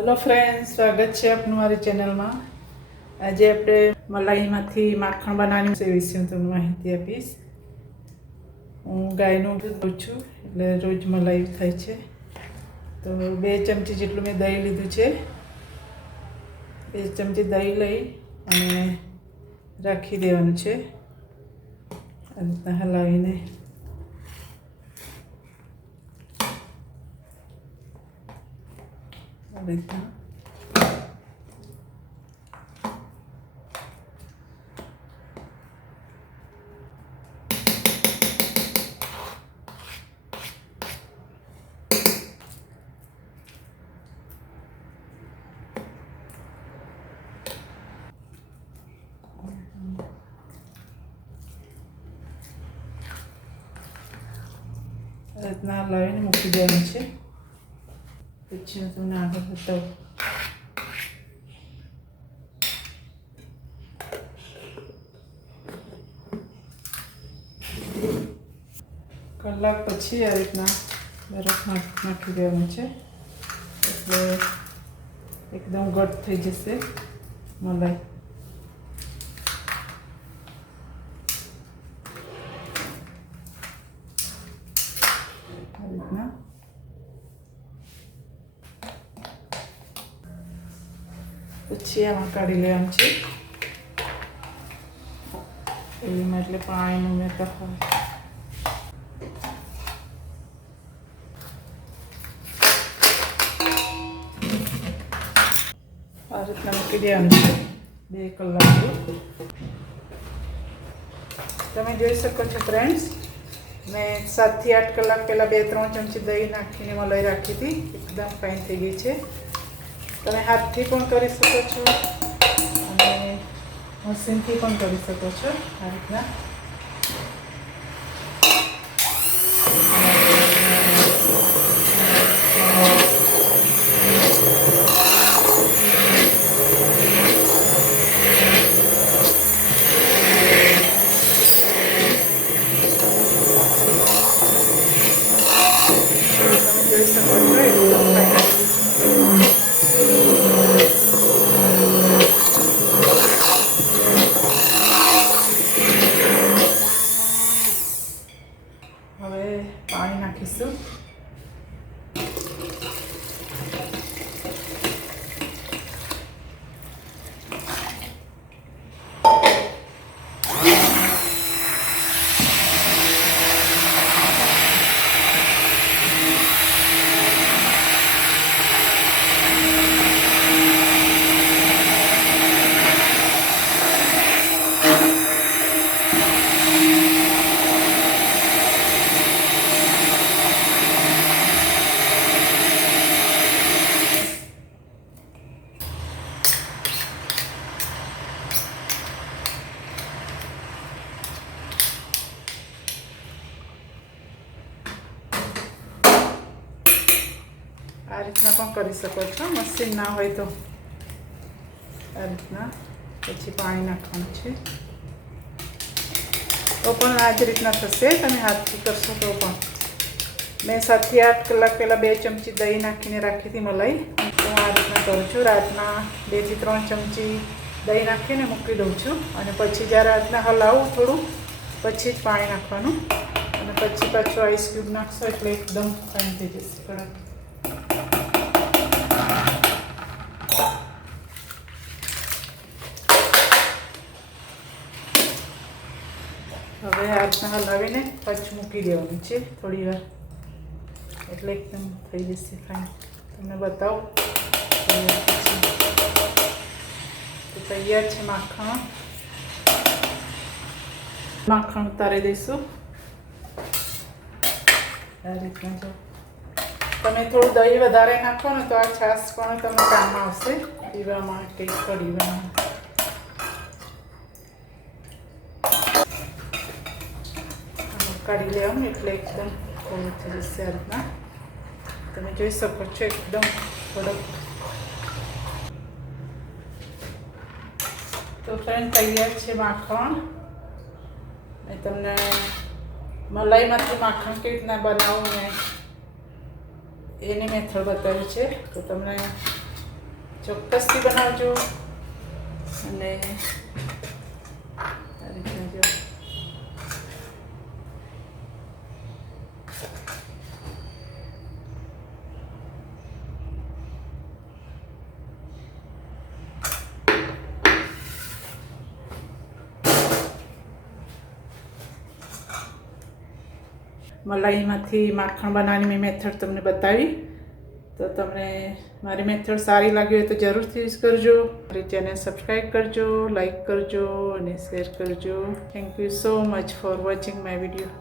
Hello friends, स्वागत है आपનું મારી ચેનલમાં। આજે આપણે મલાઈમાંથી માખણ બનાવવાની વિશે હું તમને માહિતી આપીશ। હું ગાયનું દૂધ લઉં છું એટલે રોજ મલાઈ થાય છે। તો 2 ચમચી જેટલું મેં દહીં લીધું છે। 2 ચમચી દહીં લઈ અને રાખી દેવાનું છે। આ રીતના હલાવીને રીતના હલાવીને મૂકી દેવાનું છે। પછી હું તમને આગળ બતાવું। કલાક પછી આ રીતના બરફ નાખી દેવાનું છે એટલે એકદમ ઘટ થઈ જશે મલાઈ। આ રીતના પછી આમાં કાઢી લેવાનું છે। એમાં એટલે પાણીનું મેં તફાવત આ રીતના મૂકી દેવાનું છે 2 કલાક। તમે જોઈ શકો છો ફ્રેન્ડ્સ, મેં 7 થી 8 કલાક પહેલાં 2-3 ચમચી દહીં નાખીને મલાઈ રાખી હતી। એકદમ ફાઇન થઈ ગઈ છે। તમે હાથથી પણ કરી શકો છો અને મશીનથી પણ કરી શકો છો। આ રીતના તમે જોઈ શકો છો એકદમ ફાઇન। હવે પાણી નાખીશું। આ રીતના પણ કરી શકો છો, મશીન ના હોય તો। આ રીતના પછી પાણી નાખવાનું છે તો પણ આ જ રીતના થશે। તમે હાથથી કરશો તો પણ। મેં 7 થી 8 કલાક પહેલાં 2 ચમચી દહીં નાખીને રાખી હતી મલાઈ। તો આ રીતના કરું છું। રાતના 2 થી 3 ચમચી દહીં નાખીને મૂકી દઉં છું અને પછી જ્યારે રાતના હલાવું થોડું પછી જ પાણી નાખવાનું અને પછી પાછું આઈસ ક્યુબ નાખશો એટલે એકદમ ફાઇન થઈ જશે કડક। હવે આ રીતના હલાવીને પછી મૂકી દેવાનું છે થોડી વાર એટલે એકદમ થઈ જશે ફાઇન। તમને બતાવું તો તૈયાર છે માખણ। માખણ ઉતારી દઈશું। આ રીતના જો તમે થોડું દહીં વધારે નાખો ને તો આ છાશ પણ તમને કામમાં આવશે પીવામાં કે કઢી બનાવવા। કાઢી લેવાનું એટલે એકદમ કોરું થઈ જશે। આ રીતના તમે જોઈ શકો છો એકદમ કડક। તો ફ્રેન્ડ તૈયાર છે માખણ। મેં તમને મલાઈમાંથી માખણ કેવી રીતના બનાવવું ને એની મેથડ બતાવી છે। તો તમને ચોક્કસથી બનાવજો અને આ રીતના જો મલાઈમાંથી માખણ બનાવવાની મેં મેથડ તમને બતાવી. તો તમને મારી મેથડ સારી લાગી હોય તો જરૂરથી યુઝ કરજો. મારી ચેનલ સબસ્ક્રાઈબ કરજો, લાઈક કરજો અને શેર કરજો. Thank you so much for watching my video.